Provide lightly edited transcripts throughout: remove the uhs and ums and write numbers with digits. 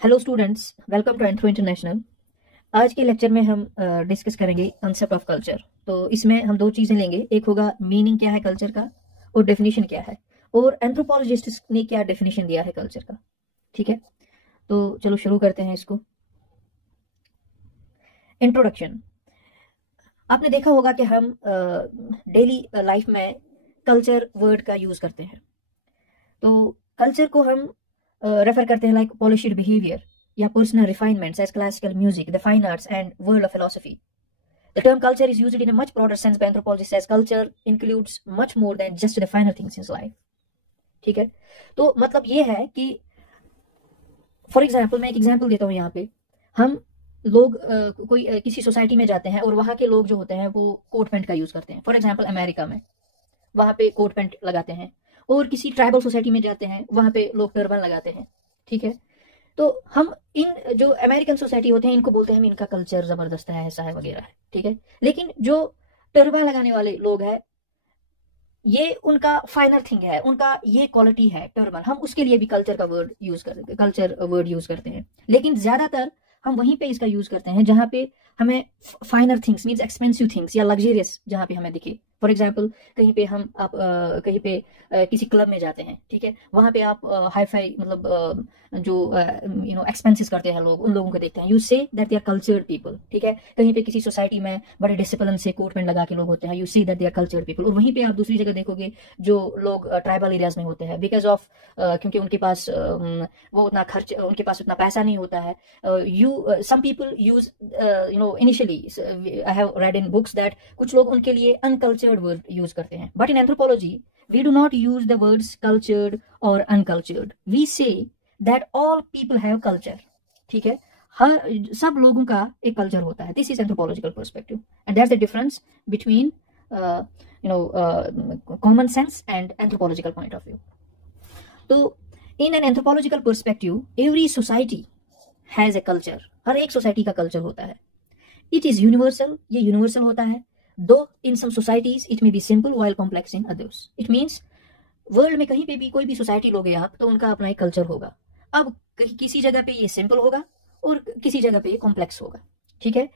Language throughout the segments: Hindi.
Hello students, welcome to anthro international. आज के लेक्चर में हम डिस्कस करेंगे कंसेप्ट ऑफ कल्चर। तो इसमें हम दो चीज़ें लेंगे, एक होगा मीनिंग क्या है कल्चर का और डेफिनेशन क्या है, और एंथ्रोपोलॉजिस्ट ने क्या डेफिनेशन दिया है कल्चर का। ठीक है, तो चलो शुरू करते हैं इसको। इंट्रोडक्शन। आपने देखा होगा कि हम डेली लाइफ में कल्चर वर्ड का यूज़ करते हैं। तो कल्चर को हम रेफर करते हैं लाइक पॉलिश्ड बिहेवियर या personal refinements as classical music, the fine arts and world of philosophy. The term culture is used in a much broader sense by anthropologists as culture includes much more than just the finer things in life. ठीक है, तो मतलब ये है कि फॉर एग्जाम्पल मैं एक एग्जाम्पल देता हूँ यहाँ पे। हम लोग कोई किसी सोसाइटी में जाते हैं और वहाँ के लोग जो होते हैं वो कोट पैंट का यूज करते हैं। फॉर एग्जाम्पल अमेरिका में वहाँ पे कोट पैंट लगाते हैं, और किसी ट्राइबल सोसाइटी में जाते हैं वहाँ पे लोग टर्बन लगाते हैं। ठीक है, तो हम इन जो अमेरिकन सोसाइटी होते हैं इनको बोलते हैं हम इनका कल्चर जबरदस्त है, ऐसा है वगैरह है। ठीक है, लेकिन जो टर्बन लगाने वाले लोग हैं ये उनका फाइनर थिंग है, उनका ये क्वालिटी है टर्बन, हम उसके लिए भी कल्चर का वर्ड यूज करते हैं, कल्चर वर्ड यूज करते हैं। लेकिन ज्यादातर हम वहीं पे इसका यूज करते हैं जहां पे हमें फाइनर थिंग्स मीन्स एक्सपेंसिव थिंग्स या लग्जरियस जहां पे हमें दिखे। फॉर एग्जाम्पल कहीं पे हम आप कहीं पे किसी क्लब में जाते हैं, ठीक है, वहां पे आप हाई फाई मतलब जो एक्सपेंसेस करते हैं लोग, उन लोगों को देखते हैं, you say that they are cultured people. ठीक है, कहीं पे किसी सोसाइटी में बड़े डिसिप्लिन से कोट पैंट लगा के लोग होते हैं, you see that they are cultured people. और वहीं पे आप दूसरी जगह देखोगे जो लोग ट्राइबल एरियाज में होते हैं, बिकॉज ऑफ क्योंकि उनके पास वो उतना खर्च, उनके पास उतना पैसा नहीं होता है। Some people use initially I have read in books that कुछ लोग उनके लिए अनकल्चर्ड वर्ड यूज करते हैं। But in anthropology we do not use the words cultured or uncultured. We say that all people have culture. ठीक है, हर सब लोगों का एक कल्चर होता है। This is anthropological perspective and that's the difference between common sense and anthropological point of view. तो in an anthropological perspective every society has a culture. हर एक सोसाइटी का कल्चर होता है। इट इज यूनिवर्सल, ये यूनिवर्सल होता है। Though in some societies it may be simple while complex in others. It means world में कहीं पे भी कोई भी सोसाइटी लोगे आप तो उनका अपना एक कल्चर होगा। अब किसी जगह पे ये सिंपल होगा और किसी जगह पे ये कॉम्प्लेक्स होगा। ठीक है,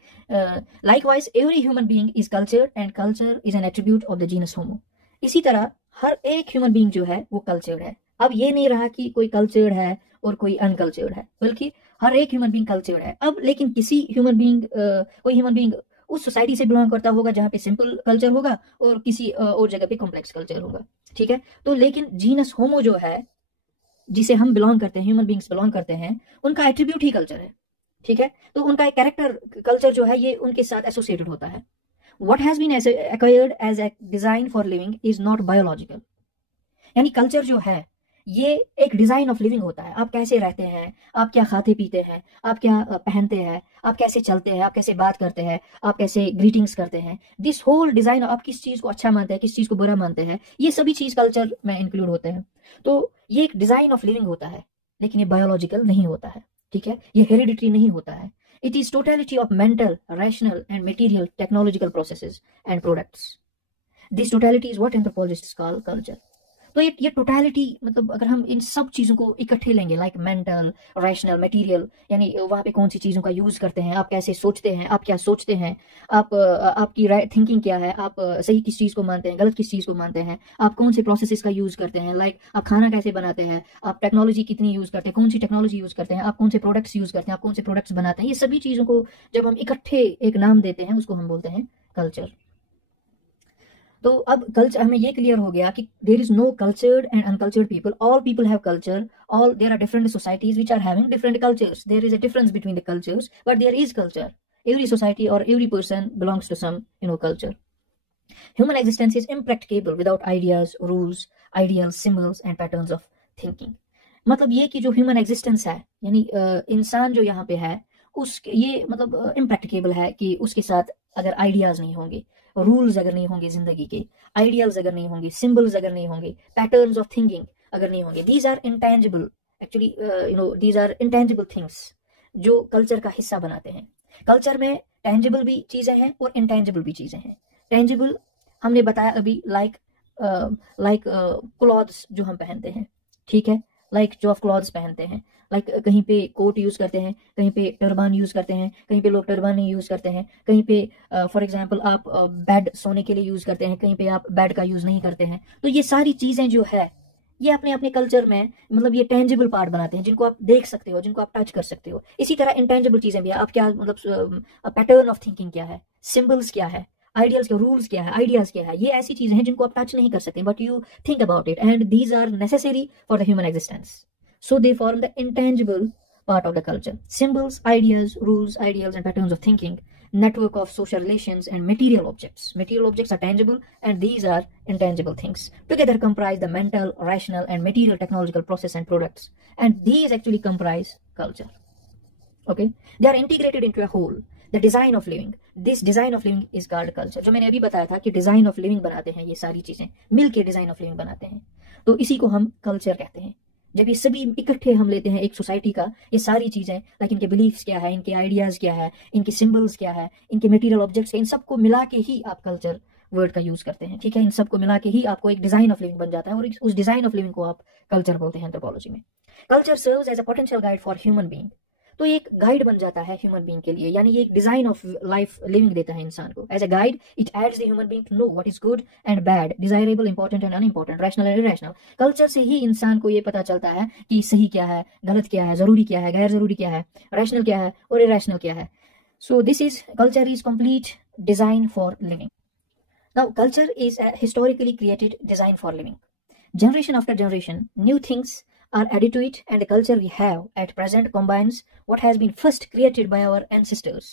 likewise every human being is cultured and culture is an attribute of the genus Homo. इसी तरह हर एक ह्यूमन बीइंग जो है वो कल्चर्ड है। अब ये नहीं रहा कि कोई कल्चर्ड है और कोई अनकल्चर्ड है, बल्कि हर एक ह्यूमन बीइंग कल्चर्ड है। अब लेकिन किसी ह्यूमन बीइंग कोई ह्यूमन बीइंग उस सोसाइटी से बिलोंग करता होगा जहाँ पे सिंपल कल्चर होगा और किसी और जगह पे कॉम्प्लेक्स कल्चर होगा। ठीक है, तो लेकिन जीनस होमो जो है जिसे हम बिलोंग करते हैं, ह्यूमन बींग्स बिलोंग करते हैं, उनका एट्रीब्यूट ही कल्चर है। ठीक है, तो उनका एक कैरेक्टर कल्चर जो है ये उनके साथ एसोसिएटेड होता है। What has been acquired as a design for living is not biological. यानी कल्चर जो है ये एक डिजाइन ऑफ लिविंग होता है। आप कैसे रहते हैं, आप क्या खाते पीते हैं, आप क्या पहनते हैं, आप कैसे चलते हैं, आप कैसे बात करते हैं, आप कैसे ग्रीटिंग्स करते हैं, दिस होल डिजाइन, आप किस चीज को अच्छा मानते हैं, किस चीज को बुरा मानते हैं, ये सभी चीज कल्चर में इंक्लूड होते हैं। तो ये एक डिजाइन ऑफ लिविंग होता है, लेकिन ये बायोलॉजिकल नहीं होता है। ठीक है, ये हेरिडिटरी नहीं होता है। It is totality of mental, rational and material technological processes and products. This totality is what anthropologists call culture. तो ये टोटलिटी मतलब अगर हम इन सब चीज़ों को इकट्ठे लेंगे लाइक मेंटल, रैशनल, मटेरियल, यानी वहाँ पे कौन सी चीज़ों का यूज़ करते हैं, आप कैसे सोचते हैं, आप क्या सोचते हैं, आप आपकी थिंकिंग क्या है, आप सही किस चीज़ को मानते हैं, गलत किस चीज़ को मानते हैं, आप कौन से प्रोसेसेस का यूज़ करते हैं, लाइक आप खाना कैसे बनाते हैं, आप टेक्नोलॉजी कितनी यूज़ करते हैं, कौन सी टेक्नोलॉजी यूज़ करते हैं, आप कौन से प्रोडक्ट्स यूज़ करते हैं, आप कौन से प्रोडक्ट्स बनाते हैं, ये सभी चीज़ों को जब हम इकट्ठे एक नाम देते हैं उसको हम बोलते हैं कल्चर। तो अब कल्चर हमें ये क्लियर हो गया कि there is no cultured and uncultured people, all people have culture, all there are different societies which are having different cultures, there is a difference between the cultures but there is culture. Every society और every person belongs to some culture. Human existence is impracticable without ideas, rules, ideals, symbols and patterns of thinking. मतलब ये कि जो ह्यूमन एग्जिस्टेंस है यानी इंसान जो यहाँ पे है उस ये मतलब इम्प्रैक्टिकेबल है कि उसके साथ अगर आइडियाज नहीं होंगे, रूल्स अगर नहीं होंगे जिंदगी के, आइडियल्स अगर नहीं होंगे, सिंबल्स अगर नहीं होंगे, पैटर्न्स ऑफ थिंकिंग अगर नहीं होंगे, these are intangible, actually these are intangible things जो कल्चर का हिस्सा बनाते हैं। कल्चर में टेंजिबल भी चीजें हैं और इंटेंजिबल भी चीजें हैं। टेंजिबल हमने बताया अभी लाइक क्लॉथ्स जो हम पहनते हैं, ठीक है, लाइक जो ऑफ क्लॉथ्स पहनते हैं, लाइक कहीं पे कोट यूज करते हैं, कहीं पे टर्बान यूज करते हैं, कहीं पे लोग टर्बान नहीं यूज करते हैं, कहीं पे फॉर एग्जांपल आप बेड सोने के लिए यूज करते हैं, कहीं पे आप बेड का यूज नहीं करते हैं। तो ये सारी चीजें जो है ये अपने अपने कल्चर में मतलब ये टेंजिबल पार्ट बनाते हैं, जिनको आप देख सकते हो, जिनको आप टच कर सकते हो। इसी तरह इंटेंजिबल चीजें भी है, आप क्या मतलब पैटर्न ऑफ थिंकिंग क्या है, सिंबल्स क्या है, आइडियल्स के रूल्स क्या है, आइडियाज क्या है, ये ऐसी चीजें हैं जिनको आप टच नहीं कर सकते, but you think about it and these are necessary for the human existence, so they form the intangible part of the culture. Symbols, ideas, rules, ideals, and patterns of thinking, network of social relations, and material objects. Material objects are tangible, and these are intangible things. Together comprise the mental, rational, and material technological process and products. And these actually comprise culture. Okay? They are integrated into a whole. The design of living. This design of living is called culture. जो मैंने अभी बताया था कि design of living बनाते हैं ये सारी चीजें, मिलके design of living बनाते हैं, तो इसी को हम culture कहते हैं। जब ये सभी इकट्ठे हम लेते हैं एक सोसाइटी का, ये सारी चीजें लाइक इनके बिलीफ्स क्या है, इनके आइडियाज क्या है, इनके सिंबल्स क्या है, इनके मटेरियल ऑब्जेक्ट्स, इन सबको मिला के ही आप कल्चर वर्ड का यूज करते हैं। ठीक है, इन सबको मिला के ही आपको एक डिजाइन ऑफ लिविंग बन जाता है, और उस डिजाइन ऑफ लिविंग को आप कल्चर बोलते हैं एंथ्रोपोलॉजी में। Culture serves as a potential guide for human being, तो ये एक गाइड बन जाता है ह्यूमन बीइंग के लिए, यानी ये एक डिजाइन ऑफ लाइफ लिविंग देता है इंसान को। As a guide it aids the human being to know what is good and bad, desirable, important and unimportant, rational and irrational. Culture से ही इंसान को ये पता चलता है कि सही क्या है, गलत क्या है, जरूरी क्या है, गैर जरूरी क्या है, रैशनल क्या है और इरेशनल क्या है। So this is culture is complete design for living. Now culture is a historically created design for living. Generation after generation, new things are added to it, and the culture we have at present combines what has been first created by our ancestors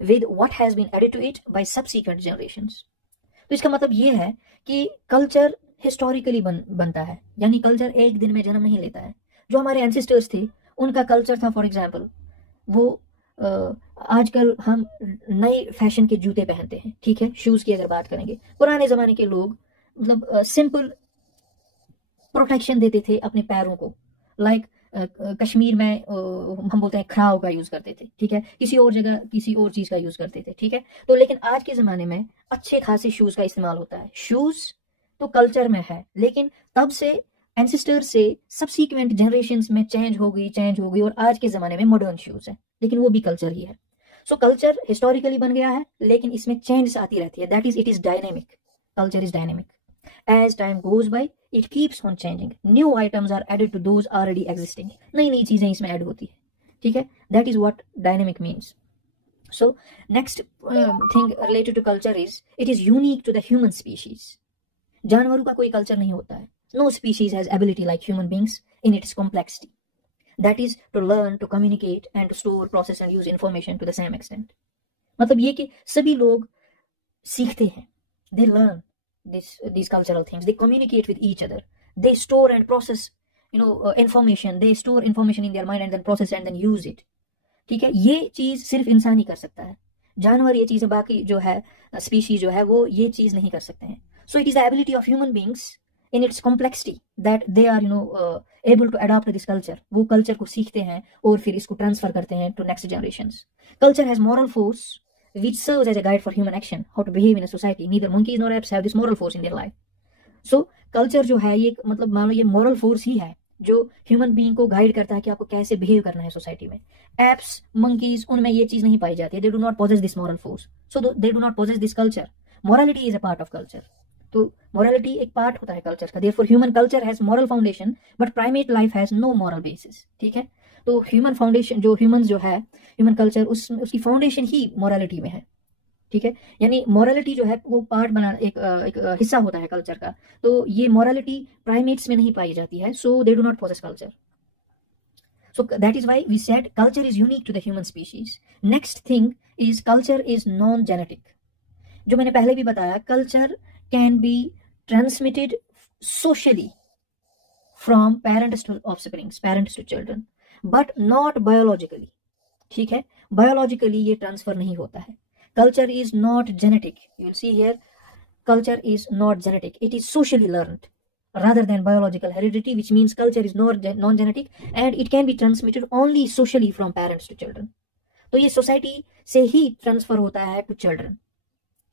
with what has been added to it by subsequent generations. तो इसका मतलब ये है कि कल्चर हिस्टोरिकली बनता है, यानी कल्चर एक दिन में जन्म नहीं लेता है। जो हमारे एंसेस्टर्स थे उनका कल्चर था, फॉर एग्जाम्पल वो आजकल हम नए फैशन के जूते पहनते हैं, ठीक है, शूज की अगर बात करेंगे। पुराने जमाने के लोग मतलब सिंपल प्रोटेक्शन देते थे अपने पैरों को, लाइक कश्मीर में हम बोलते हैं खराव का यूज करते थे, ठीक है, किसी और जगह किसी और चीज का यूज करते थे, ठीक है। तो लेकिन आज के जमाने में अच्छे खासे शूज का इस्तेमाल होता है। शूज तो कल्चर में है, लेकिन तब से एंसेस्टर से सबसीक्वेंट जनरेशंस में चेंज हो गई और आज के जमाने में मॉडर्न शूज है, लेकिन वो भी कल्चर ही है। सो कल्चर हिस्टोरिकली बन गया है, लेकिन इसमें चेंज आती रहती है, that is it is dynamic. Culture is dynamic, as time goes by it keeps on changing, new items are added to those already existing, नई नई चीजें इसमें ऐड होती है, ठीक है, that is what dynamic means. So next thing related to culture is it is unique to the human species. जानवरों का कोई कल्चर नहीं होता है। No species has ability like human beings in its complexity. That is to learn, to communicate, and to store, process, and use information to the same extent. मतलब ये कि सभी लोग सीखते हैं, they learn these cultural things, they communicate with each other, they store and process, information, they store information in their mind and then process and then use it. ठीक है, ये चीज सिर्फ इंसान ही कर सकता है। जानवर ये चीज, बाकी जो है स्पीशीज जो है वो ये चीज नहीं कर सकते हैं। So it is the ability of human beings in its complexity that they are able to adapt to this culture. वो culture को सीखते हैं और फिर इसको transfer करते हैं to next generations. Culture has moral force which serves as a guide for human action, how to behave in a society. Neither monkeys nor apes have this moral force in their life. So culture जो है ये मतलब मान लो ये moral force ही है जो ह्यूमन बीइंग को गाइड करता है कि आपको कैसे बिहेव करना है सोसाइटी में। एप्स, मंकीज, उनमें ये चीज नहीं पाई जाती है, they do not possess this moral force, so they do not possess this culture. Morality is a part of culture, तो मोरालिटी एक पार्ट होता है कल्चर का। Therefore human culture has moral foundation but primate life has no moral basis, ठीक है। तो ह्यूमन फाउंडेशन जो ह्यूमन जो है ह्यूमन कल्चर उसकी फाउंडेशन ही मोरालिटी में है, ठीक है, यानी मोरालिटी जो है वो पार्ट बना एक हिस्सा होता है कल्चर का। तो ये मोरालिटी प्राइमेट्स में नहीं पाई जाती है, so they do not possess culture. So that is why we said culture is unique to the human species. Next thing is culture is non-genetic. जो मैंने पहले भी बताया, culture can be transmitted socially from parents to offsprings, parents to children, but not biologically. ठीक है, biologically ये transfer नहीं होता है। Culture is not genetic. You will see here, culture is not genetic. It is socially learned rather than biological heredity, which means culture is non-genetic and it can be transmitted only socially from parents to children. तो ये society से ही transfer होता है to children.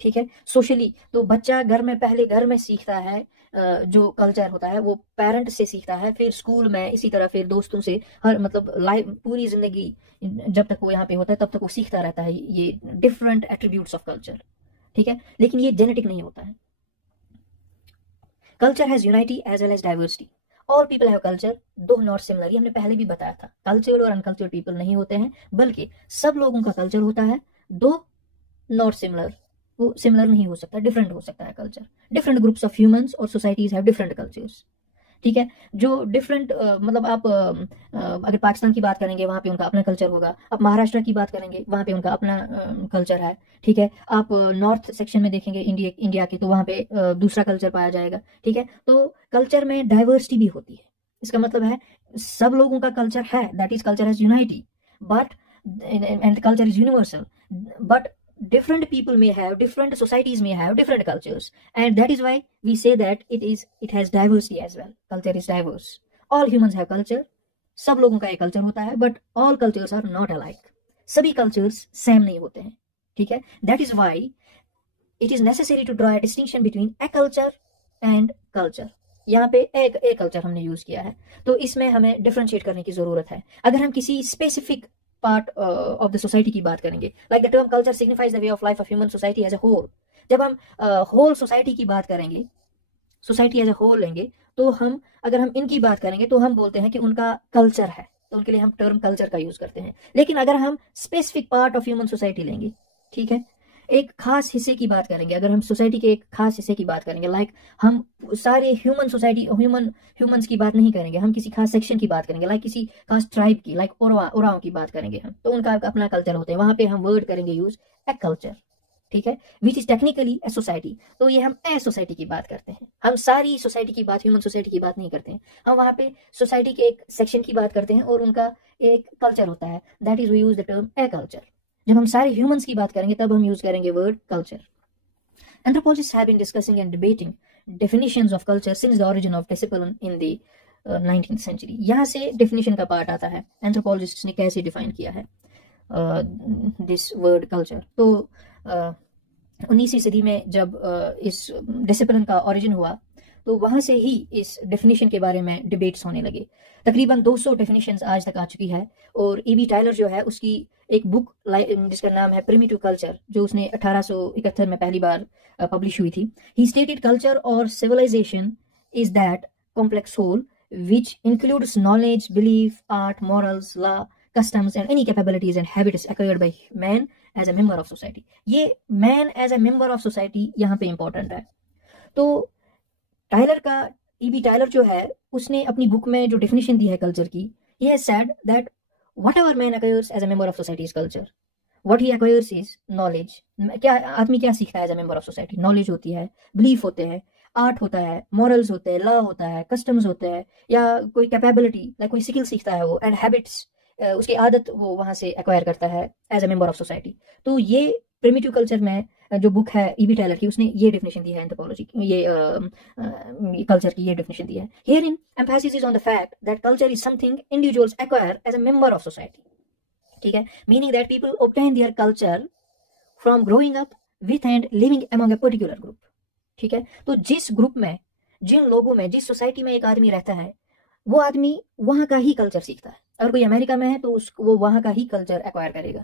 ठीक है। सोशली तो बच्चा घर में पहले घर में सीखता है, जो कल्चर होता है वो पेरेंट से सीखता है, फिर स्कूल में, इसी तरह फिर दोस्तों से, हर मतलब लाइफ पूरी जिंदगी जब तक वो यहाँ पे होता है तब तक वो सीखता रहता है ये डिफरेंट एट्रीब्यूट्स ऑफ कल्चर, ठीक है। लेकिन ये जेनेटिक नहीं होता है। Culture has unity as well as diversity. All people have culture though not similar. ये हमने पहले भी बताया था, कल्चर्ड और अनकल्चर्ड पीपल नहीं होते हैं, बल्कि सब लोगों का कल्चर होता है, दो नॉट सिमिलर, वो सिमिलर नहीं हो सकता, डिफरेंट हो सकता है culture. Different groups of humans और सोसाइटीज हैव डिफरेंट कल्चर्स, ठीक है। जो डिफरेंट मतलब आप अगर पाकिस्तान की बात करेंगे वहाँ पे उनका अपना कल्चर होगा, आप महाराष्ट्र की बात करेंगे वहाँ पे उनका अपना कल्चर है, ठीक है। आप नॉर्थ सेक्शन में देखेंगे इंडिया के, तो वहाँ पे दूसरा कल्चर पाया जाएगा, ठीक है। तो कल्चर में डाइवर्सिटी भी होती है। इसका मतलब है सब लोगों का कल्चर है, that is culture has unity, but and culture is universal, but different people may have, different societies may have different cultures, and that is why we say that it has diversity as well. Culture is diverse. All humans have culture. सब लोगों का एक कल्चर होता है, but all cultures are not alike. सभी cultures same नहीं होते हैं, ठीक है। That is why it is necessary to draw a distinction between a culture and culture. यहाँ पे एक कल्चर हमने यूज किया है, तो इसमें हमें डिफरेंशिएट करने की जरूरत है। अगर हम किसी specific part of the society की बात करेंगे, like the term culture signifies the way of life of human society as a whole. जब हम होल सोसाइटी की बात करेंगे, सोसाइटी एज अ होल लेंगे, तो हम अगर हम इनकी बात करेंगे तो हम बोलते हैं कि उनका कल्चर है, तो उनके लिए हम टर्म कल्चर का यूज करते हैं। लेकिन अगर हम specific part of human society लेंगे, ठीक है, एक खास हिस्से की बात करेंगे, अगर हम सोसाइटी के एक खास हिस्से की बात करेंगे, लाइक हम सारे ह्यूमंस की बात नहीं करेंगे, हम किसी खास सेक्शन की बात करेंगे, लाइक किसी खास ट्राइब की, लाइक ओराओं की बात करेंगे हम, तो उनका अपना कल्चर होता है, वहां पे हम वर्ड करेंगे यूज ए कल्चर, ठीक है, which is technically a society. तो ये हम ए सोसाइटी की बात करते हैं, हम सारी सोसाइटी की बात, ह्यूमन सोसाइटी की बात नहीं करते हैं, हम वहां पे सोसाइटी के एक सेक्शन की बात करते हैं और उनका एक कल्चर होता है, that is we use the term a culture. जब हम सारे ह्यूमंस की बात करेंगे तब हम यूज करेंगे word culture. Anthropologists have been discussing and debating definitions of culture since the origin of discipline in the 19th century. यहाँ से definition का पार्ट आता है, anthropologists ने कैसे define किया है this word culture। तो 19वीं सदी में जब इस डिसिप्लिन का ओरिजिन हुआ, तो वहां से ही इस डेफिनेशन के बारे में डिबेट्स होने लगे। तकरीबन 200 डेफिनेशंस आज तक आ चुकी है, और E.B. टायलर जो है उसकी एक बुक जिसका नाम है प्रिमिटिव कल्चर, जो उसने 1871 में पहली बार पब्लिश हुई थी। ही स्टेटेड कल्चर और civilisation is that complex whole which includes knowledge, belief, art, morals, law, customs and any capabilities and habits acquired by man as a member of society। ये man as a member of society यहाँ पे important है। तो टाइलर का, E.B. टाइलर जो है उसने अपनी बुक में जो डेफिनेशन दी है कल्चर की, he has said that whatever man acquires as a member of society is culture, what he acquires is knowledge। क्या आदमी क्या सीखता है as a member of society? Knowledge होती है, बिलीफ होते हैं, आर्ट होता है, मॉरल्स होते हैं, लॉ होता है, कस्टम्स होते हैं, या कोई कैपेबिलिटी लाइक कोई स्किल सीखता है वो, एंड हैबिट्स, उसकी आदत वो वहां से एक्वायर करता है as a member of society. तो ये प्रिमिटिव कल्चर में जो बुक है E.B. टायलर की, उसने ये डेफिनेशन दी है एंथ्रोपोलॉजी, ये कल्चर की ये डेफिनेशन दी है। Herein emphasis is on the fact that culture is something individuals acquire as a member of society, ठीक है, meaning that people obtain their culture from growing up with and living among a particular group, ठीक है। तो जिस ग्रुप में, जिन लोगों में, जिस सोसाइटी में एक आदमी रहता है, वो आदमी वहां का ही कल्चर सीखता है। अगर कोई अमेरिका में है तो वो वहां का ही कल्चर एक्वायर करेगा,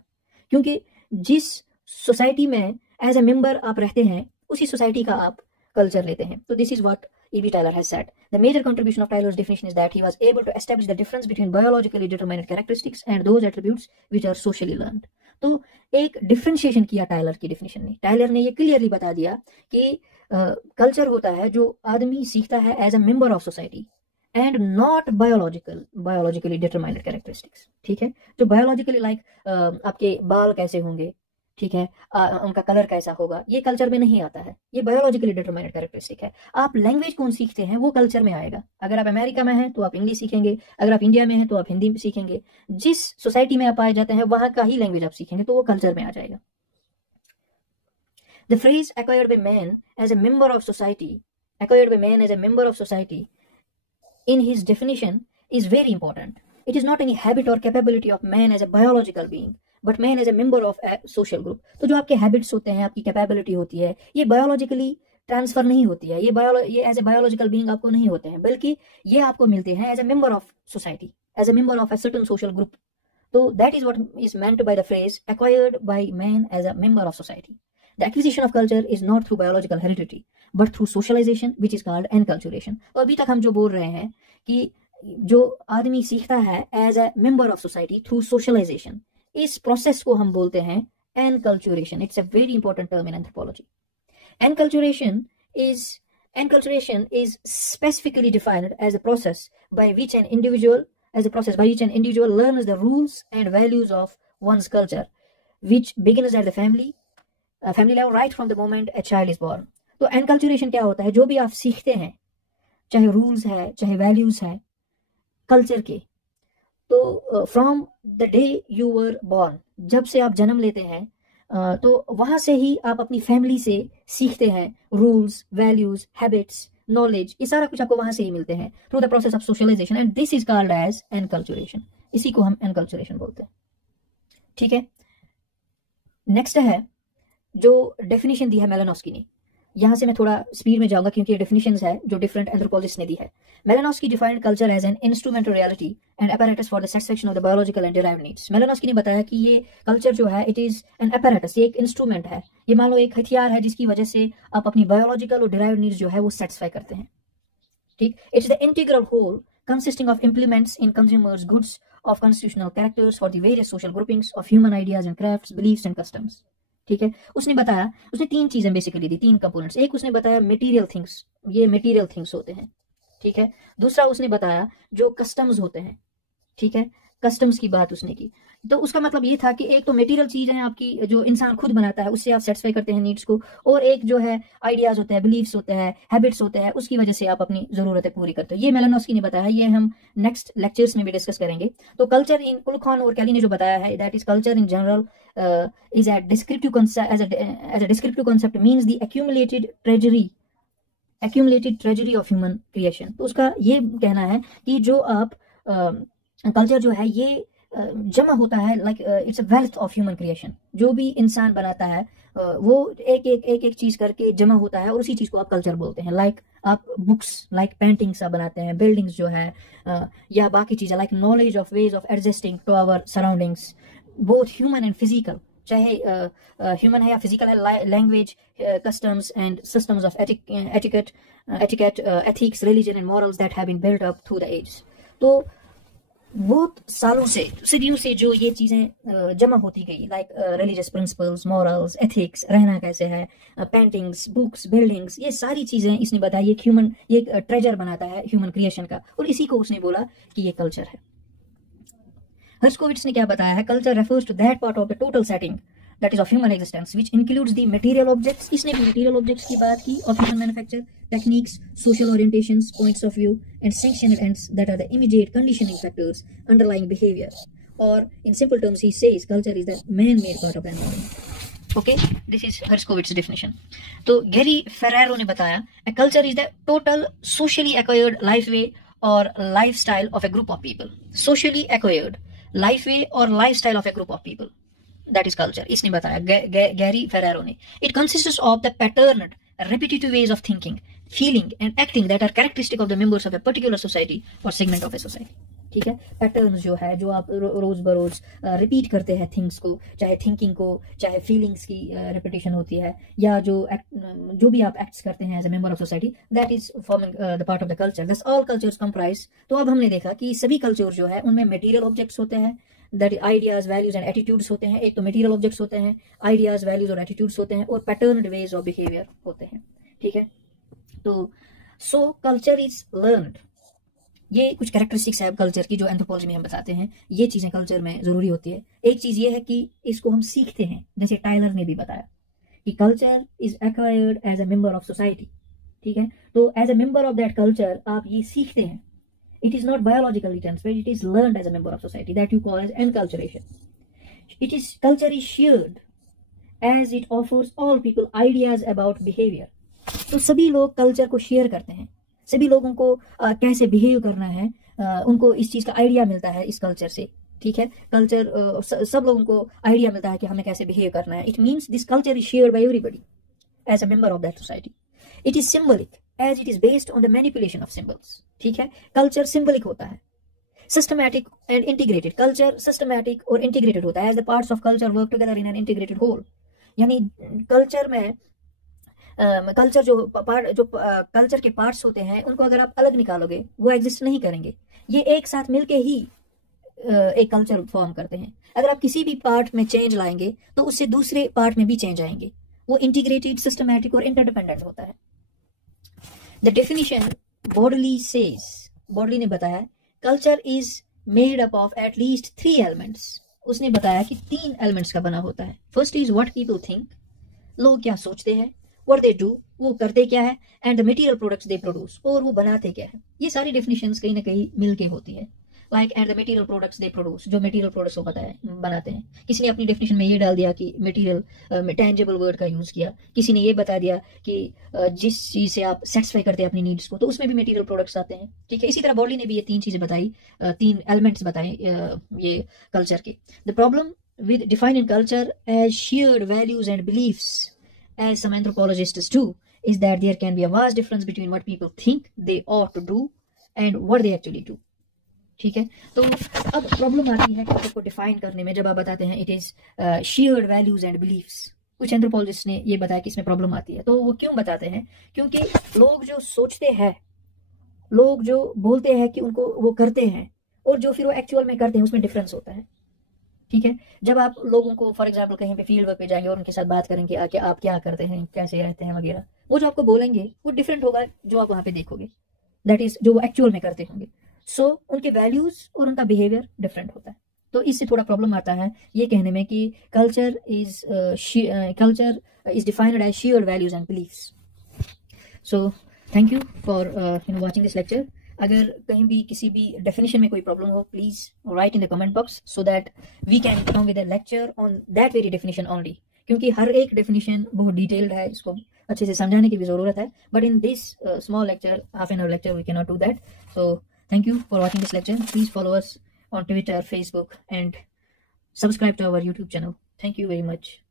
क्योंकि जिस सोसाइटी में एज ए मेंबर आप रहते हैं उसी सोसाइटी का आप कल्चर लेते हैं। तो this is what E.B. Tylor has said. The major contribution of Tylor's definition is that he was able to establish the difference between biologically determined characteristics and those attributes which are socially learned. तो एक डिफरेंशिएशन किया टायलर की डेफिनेशन ने। टायलर ने ये क्लियरली बता दिया कि कल्चर होता है जो आदमी सीखता है as a member of society and not biologically determined characteristics, ठीक है। जो बायोलॉजिकली लाइक आपके बाल कैसे होंगे, ठीक है, उनका कलर कैसा होगा, ये कल्चर में नहीं आता है, ये बायोलॉजिकली डिटरमाइंड कैरेक्टरिस्टिक है। आप लैंग्वेज कौन सीखते हैं वो कल्चर में आएगा। अगर आप अमेरिका में हैं तो आप इंग्लिश सीखेंगे, अगर आप इंडिया में हैं तो आप हिंदी सीखेंगे। जिस सोसाइटी में आप पाए जाते हैं वहां का ही लैंग्वेज आप सीखेंगे, तो वो कल्चर में आ जाएगा। The phrase acquired by man as a member of society, in his definition is very important. It is not any habit or capability of man as a biological being, but man as a member of a social group. तो जो आपके हैबिट्स होते हैं, आपकी कैपेबिलिटी होती है, ये बायोलॉजिकली ट्रांसफर नहीं होती है, ये एज ए बायोलॉजिकल बीइंग आपको नहीं होते हैं, बल्कि ये आपको मिलते हैं as a member of society, as a member of a certain social group. तो that is what is meant by the phrase acquired by man as a member of society. The acquisition of culture is not through biological heredity, but through socialization, which is called enculturation. तो अभी तक हम जो बोल रहे हैं कि जो आदमी सीखता है as a member of society through socialisation, इस प्रोसेस को हम बोलते हैं enculturation. It's a very important term in anthropology. Enculturation is specifically defined as a process by which an individual learns the rules and values of one's culture, which begins at the family level right from the moment a child is born. तो एनकल्चुरेशन क्या होता है? जो भी आप सीखते हैं, चाहे रूल्स है, चाहे वैल्यूज है कल्चर के, तो from the day you were born, जब से आप जन्म लेते हैं, तो वहां से ही आप अपनी फैमिली से सीखते हैं रूल्स, वैल्यूज, हैबिट्स, नॉलेज, ये सारा कुछ आपको वहां से ही मिलते हैं through the process of socialisation, and this is called as enculturation. इसी को हम एनकल्चुरेशन बोलते हैं। ठीक है, नेक्स्ट है जो डेफिनेशन दी है मेलानोस्की ने। यहां से मैं थोड़ा स्पीड में जाऊंगा क्योंकि ये डेफिनेशंस है जो डिफरेंट एंथ्रोपोलॉजिस्ट ने दी है। Malinowski defined culture as an instrumental reality and apparatus for the satisfaction of the biological and derived needs. Malinowski ने बताया कि ये कल्चर जो है, इट इज एन apparatus, ये एक इंस्ट्रूमेंट है, ये मान लो एक हथियार है जिसकी वजह से आप अपनी बायोलॉजिकल और डिराइव्ड नीड्स जो है वो सेटिस्फाई करते हैं। ठीक, it's the integral whole consisting of implements in consumers goods of constitutional characters for the various social groupings of human ideas and crafts, beliefs and customs। ठीक है, उसने बताया, उसने तीन चीजें बेसिकली दी, तीन कंपोनेंट्स। एक उसने बताया मटेरियल थिंग्स, ये मटेरियल थिंग्स होते हैं। ठीक है, दूसरा उसने बताया जो कस्टम्स होते हैं। ठीक है, कस्टम्स की बात उसने की। तो उसका मतलब ये था कि एक तो मटेरियल चीज है आपकी जो इंसान खुद बनाता है, उससे आप सेटिस्फाई करते हैं नीड्स को, और एक जो है आइडियाज होते हैं, बिलीफ्स होते हैं, हैबिट्स होते हैं, उसकी वजह से आप अपनी जरूरतें पूरी करते हो। ये मेलानोस्की ने बताया, ये हम नेक्स्ट लेक्चर्स में भी डिस्कस करेंगे। तो कल्चर इन कुलखान और कैली ने जो बताया है, that is culture in general is a descriptive concept means the accumulated treasury of human creation। तो उसका ये कहना है कि जो आप कल्चर जो है ये जमा होता है, like it's a wealth of human creation. जो भी इंसान बनाता है वो एक चीज करके जमा होता है और उसी चीज को आप कल्चर बोलते हैं। लाइक आप बुक्स, लाइक पेंटिंग्स आप बनाते हैं, बिल्डिंग्स जो है, या बाकी चीजें, like knowledge of ways of adjusting to our surroundings, both human and physical, चाहे ह्यूमन है या फिजिकल है, language, customs and systems of etiquette, ethics, religion and morals that have been built up through the ages. तो बहुत सालों से, सदियों से जो ये चीजें जमा होती गई, like religious principles, morals, ethics, रहना कैसे है, पेंटिंग्स, बुक्स, बिल्डिंग्स, ये सारी चीजें इसने बताया ये ह्यूमन, ये ट्रेजर बनाता है ह्यूमन क्रिएशन का, और इसी को उसने बोला कि ये कल्चर है। हर्स्कोविट्ज ने क्या बताया है? Culture refers to that part of the total setting that is of human existence which includes the material objects। इसने भी material objects की बात की, of human manufacture, techniques, social orientations, points of view and sanctioned ends that are the immediate conditioning factors underlying behavior, or in simple terms he says culture is the man-made part of the environment। Okay, this is Hershkowitz's definition। तो Gary Ferraro ने बताया a culture is the total socially acquired life way or lifestyle of a group of people। socially acquired life way or lifestyle of a group of people, that is culture। इसने बताया गैरी फेरेरो ने। It consists of the patterned repetitive ways of thinking, feeling and acting that are characteristic of the members of a particular society or segment of a society। ठीक है, पैटर्न्स जो है, जो आप रोज बरोज रिपीट करते हैं थिंग्स को, चाहे थिंकिंग को, चाहे फीलिंग्स की रिपीटेशन होती है, या जो भी आप एक्ट्स करते हैं as a member of society, that is forming the part of the culture. That's all cultures comprise. तो अब हमने देखा कि सभी कल्चर जो है उनमें मटेरियल ऑब्जेक्ट्स होते हैं, that ideas, values and attitudes होते हैं। एक तो मटेरियल ऑब्जेक्ट्स होते हैं, आइडियाज, वैल्यूज और एटीट्यूड्स होते हैं, और पैटर्न्ड वेज ऑफ बिहेवियर होते हैं। ठीक है, तो सो कल्चर इज लर्नड। ये कुछ कैरेक्टरिस्टिक्स है कल्चर की जो एंथ्रोपोलॉजी में हम बताते हैं, ये चीजें कल्चर में जरूरी होती है। एक चीज ये है कि इसको हम सीखते हैं, जैसे टाइलर ने भी बताया कि culture is acquired as a member of society. ठीक है, तो as a member of that culture आप ये सीखते हैं। It is not biologically transferred, it is learned as a member of society, that you call as enculturation। Culture is shared as it offers all people ideas about behavior। तो सभी लोग कल्चर को शेयर करते हैं, सभी लोगों को कैसे बिहेव करना है, उनको इस चीज का आइडिया मिलता है इस कल्चर से। ठीक है, कल्चर सब लोगों को आइडिया मिलता है कि हमें कैसे बिहेव करना है। It means this culture is shared by everybody as a member of that society. It is symbolic as it is based on the manipulation of symbols. ठीक है, कल्चर सिंबलिक होता है, systematic and integrated. Culture systematic और इंटीग्रेटेड होता है, as the parts of culture work together in an integrated whole. यानी कल्चर में कल्चर जो कल्चर के पार्ट्स होते हैं उनको अगर आप अलग निकालोगे वो एग्जिस्ट नहीं करेंगे, ये एक साथ मिलके ही एक कल्चर फॉर्म करते हैं। अगर आप किसी भी पार्ट में चेंज लाएंगे तो उससे दूसरे पार्ट में भी चेंज आएंगे। वो इंटीग्रेटेड, सिस्टमैटिक और इंटरडिपेंडेंट होता है। The definition bodily says, bodily ने बताया culture is made up of at least 3 elements. उसने बताया कि 3 एलिमेंट्स का बना होता है। First is what people think, लोग क्या सोचते हैं, व्हाट दे डू, वो करते क्या है, and the material products they produce, और वो बनाते क्या है। ये सारी डेफिनेशंस कहीं ना कहीं मिलके होती है। Like and the material products they produce, जो मटेरियल प्रोडक्ट्स वो बनाते हैं। किसी ने अपनी डेफिनेशन में ये डाल दिया कि मटेरियल टेंजिबल वर्ड का यूज किया, किसी ने ये बता दिया कि जिस चीज से आप सेटिस्फाई करते हैं अपनी नीड्स को, तो उसमें भी मटेरियल प्रोडक्ट्स आते हैं। ठीक है, इसी तरह बॉडली ने भी ये 3 चीजें बताई, 3 एलिमेंट्स बताए ये कल्चर के। The problem with defining culture as shared values and beliefs, as some anthropologists do, is that there can be a vast difference between what people think they ought to do and what they actually do. ठीक है, तो अब प्रॉब्लम आती है कल्चर को डिफाइन करने में। जब आप बताते हैं it is shared values and beliefs, कुछ एंथ्रोपोलॉजिस्ट ने ये बताया कि इसमें प्रॉब्लम आती है। तो वो क्यों बताते हैं? क्योंकि लोग जो सोचते हैं, लोग जो बोलते हैं कि उनको वो करते हैं, और जो फिर वो एक्चुअल में करते हैं उसमें डिफरेंस होता है। ठीक है, जब आप लोगों को फॉर एग्जाम्पल कहीं पे फील्ड वर्क पे जाएंगे और उनके साथ बात करेंगे कि आप क्या करते हैं, कैसे रहते हैं वगैरह, वो जो आपको बोलेंगे वो डिफरेंट होगा जो आप वहां पे देखोगे, दैट इज जो वो एक्चुअल में करते होंगे। सो उनके वैल्यूज और उनका बिहेवियर डिफरेंट होता है। तो इससे थोड़ा प्रॉब्लम आता है ये कहने में कि culture is defined as shared values and beliefs. So thank you for watching this lecture. अगर कहीं भी किसी भी डेफिनेशन में कोई प्रॉब्लम हो, please write in the comment box so that we can come with a lecture on that very definition only. क्योंकि हर एक डेफिनेशन बहुत डिटेल्ड है, इसको अच्छे से समझाने की भी जरूरत है। But in this small lecture, half an hour lecture, we can not do that. So thank you for watching this lecture. Please follow us on Twitter, Facebook, and subscribe to our YouTube channel. Thank you very much.